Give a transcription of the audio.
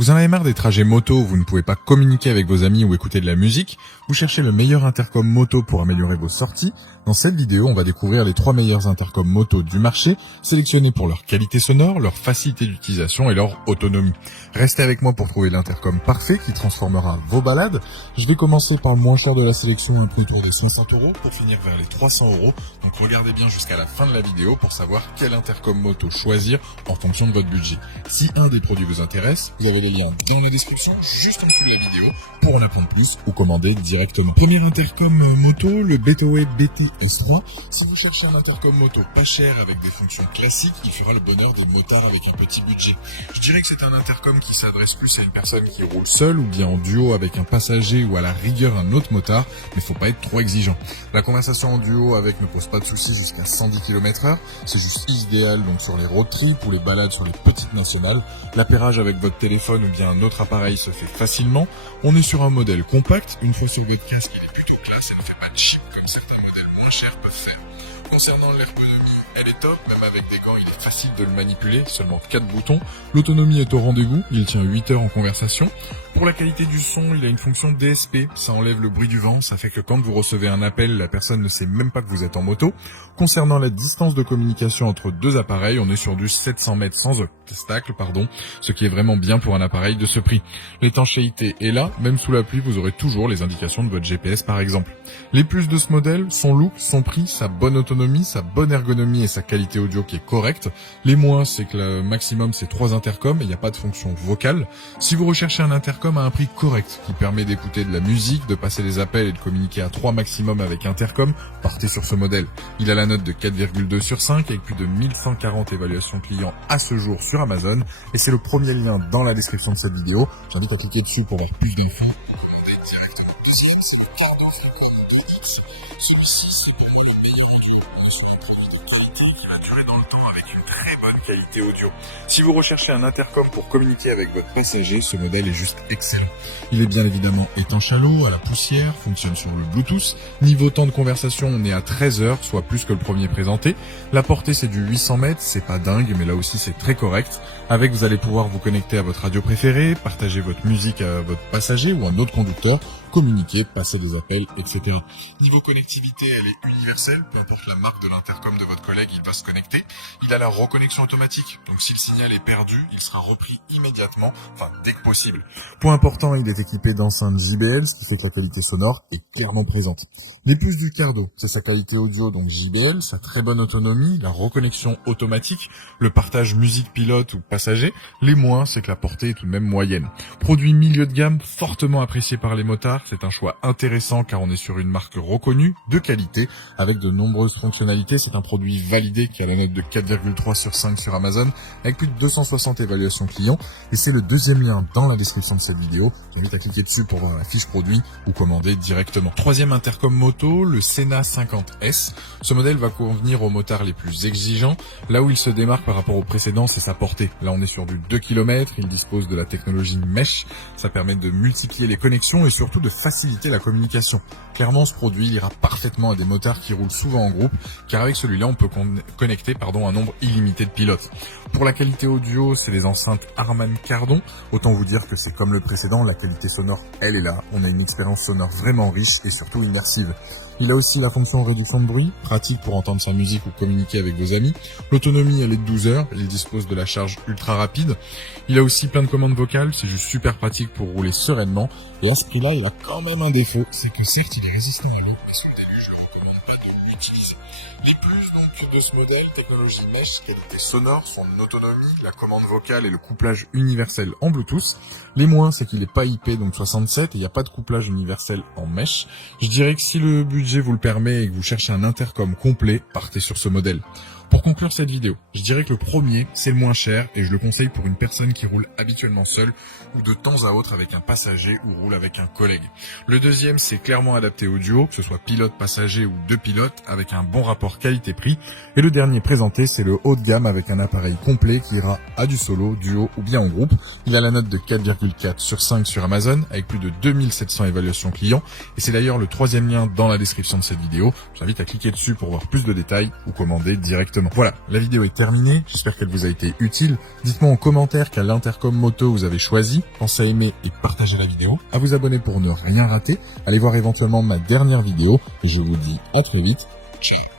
Vous en avez marre des trajets moto où vous ne pouvez pas communiquer avec vos amis ou écouter de la musique? Vous cherchez le meilleur intercom moto pour améliorer vos sorties? Dans cette vidéo, on va découvrir les 3 meilleurs intercoms moto du marché, sélectionnés pour leur qualité sonore, leur facilité d'utilisation et leur autonomie. Restez avec moi pour trouver l'intercom parfait qui transformera vos balades. Je vais commencer par le moins cher de la sélection, un peu autour des 500 € pour finir vers les 300 €. Donc regardez bien jusqu'à la fin de la vidéo pour savoir quel intercom moto choisir en fonction de votre budget. Si un des produits vous intéresse, vous avez les liens dans la description, juste en dessous de la vidéo, pour en apprendre plus ou commander directement. Premier intercom moto, le Betaway BT-S3. Si vous cherchez un intercom moto pas cher avec des fonctions classiques, il fera le bonheur des motards avec un petit budget. Je dirais que c'est un intercom qui s'adresse plus à une personne qui roule seule ou bien en duo avec un passager ou à la rigueur un autre motard, mais faut pas être trop exigeant. La conversation en duo avec ne pose pas de soucis jusqu'à 110 km/h, c'est juste idéal donc sur les road trips ou les balades sur les petites nationales. L'appairage avec votre téléphone ou bien un autre appareil se fait facilement. On est sur un modèle compact, une fois sur votre casque il est plutôt classe et ne fait pas de chip comme certains modèles moins chers peuvent faire. Concernant l'ergonomie, elle est top, même avec des gants il est facile de le manipuler, seulement 4 boutons. L'autonomie est au rendez-vous, il tient 8 heures en conversation. Pour la qualité du son, il a une fonction DSP, ça enlève le bruit du vent, ça fait que quand vous recevez un appel, la personne ne sait même pas que vous êtes en moto. Concernant la distance de communication entre deux appareils, on est sur du 700 mètres sans obstacle, ce qui est vraiment bien pour un appareil de ce prix. L'étanchéité est là, même sous la pluie, vous aurez toujours les indications de votre GPS par exemple. Les plus de ce modèle, son look, son prix, sa bonne autonomie, sa bonne ergonomie et sa qualité audio qui est correcte. Les moins, c'est que le maximum c'est 3 intercoms et il n'y a pas de fonction vocale. Si vous recherchez un intercom à un prix correct qui permet d'écouter de la musique, de passer des appels et de communiquer à 3 maximum avec intercom, partez sur ce modèle. Il a la note de 4,2 sur 5 avec plus de 1140 évaluations clients à ce jour sur Amazon et c'est le premier lien dans la description de cette vidéo. J'invite à cliquer dessus pour voir plus d'infos. Directement. Deuxième, c'est le Cardo Frequent Product. Celui-ci, c'est pour moi le meilleur audio. On est sur un produit de qualité qui va durer dans le temps avec une très bonne qualité audio. Si vous recherchez un intercom pour communiquer avec votre passager, ce modèle est juste excellent. Il est bien évidemment étanche à l'eau, à la poussière, fonctionne sur le Bluetooth. Niveau temps de conversation, on est à 13 heures, soit plus que le premier présenté. La portée, c'est du 800 mètres, c'est pas dingue, mais là aussi c'est très correct. Avec, vous allez pouvoir vous connecter à votre radio préférée, partager votre musique à votre passager ou un autre conducteur, communiquer, passer des appels, etc. Niveau connectivité, elle est universelle, peu importe la marque de l'intercom de votre collègue, il va se connecter. Il a la reconnexion automatique, donc si le signal est perdu, il sera repris immédiatement, dès que possible. Point important, il est équipé d'enceintes JBL, ce qui fait que la qualité sonore est clairement présente. Les plus du Cardo, c'est sa qualité audio, donc JBL, sa très bonne autonomie, la reconnexion automatique, le partage musique pilote ou passager. Les moins, c'est que la portée est tout de même moyenne. Produit milieu de gamme, fortement apprécié par les motards, c'est un choix intéressant car on est sur une marque reconnue, de qualité, avec de nombreuses fonctionnalités. C'est un produit validé qui a la note de 4,3 sur 5 sur Amazon, avec plus de 260 évaluations clients. Et c'est le deuxième lien dans la description de cette vidéo. J'invite à cliquer dessus pour voir la fiche produit ou commander directement. Troisième intercom moto, le Sena 50S. Ce modèle va convenir aux motards les plus exigeants. Là où il se démarque par rapport au précédent, c'est sa portée. Là, on est sur du 2 km. Il dispose de la technologie mesh. Ça permet de multiplier les connexions et surtout de faciliter la communication. Clairement, ce produit ira parfaitement à des motards qui roulent souvent en groupe, car avec celui-là, on peut connecter un nombre illimité de pilotes. Pour la qualité audio, c'est les enceintes Harman Kardon. Autant vous dire que c'est comme le précédent, la qualité sonore, elle est là. On a une expérience sonore vraiment riche et surtout immersive. Il a aussi la fonction réduction de bruit, pratique pour entendre sa musique ou communiquer avec vos amis. L'autonomie, elle est de 12 heures. Il dispose de la charge ultra rapide. Il a aussi plein de commandes vocales. C'est juste super pratique pour rouler sereinement. Et à ce prix-là, il a quand même un défaut. C'est que certes, il est résistant à l'eau, mais son début, je ne recommande pas de l'utiliser. Les plus donc de ce modèle, technologie mesh, qualité sonore, son autonomie, la commande vocale et le couplage universel en Bluetooth. Les moins, c'est qu'il est pas IP, donc 67, et il n'y a pas de couplage universel en mesh. Je dirais que si le budget vous le permet et que vous cherchez un intercom complet, partez sur ce modèle. Pour conclure cette vidéo, je dirais que le premier, c'est le moins cher et je le conseille pour une personne qui roule habituellement seule ou de temps à autre avec un passager ou roule avec un collègue. Le deuxième, c'est clairement adapté audio, que ce soit pilote, passager ou deux pilotes, avec un bon rapport qualité-prix. Et le dernier présenté, c'est le haut de gamme avec un appareil complet qui ira à du solo, duo ou bien en groupe. Il a la note de 4,4 sur 5 sur Amazon avec plus de 2700 évaluations clients. Et c'est d'ailleurs le troisième lien dans la description de cette vidéo. J'invite à cliquer dessus pour voir plus de détails ou commander directement. Exactement. Voilà, la vidéo est terminée, j'espère qu'elle vous a été utile. Dites-moi en commentaire quel intercom moto vous avez choisi. Pensez à aimer et partager la vidéo, à vous abonner pour ne rien rater. Allez voir éventuellement ma dernière vidéo et je vous dis à très vite. Ciao.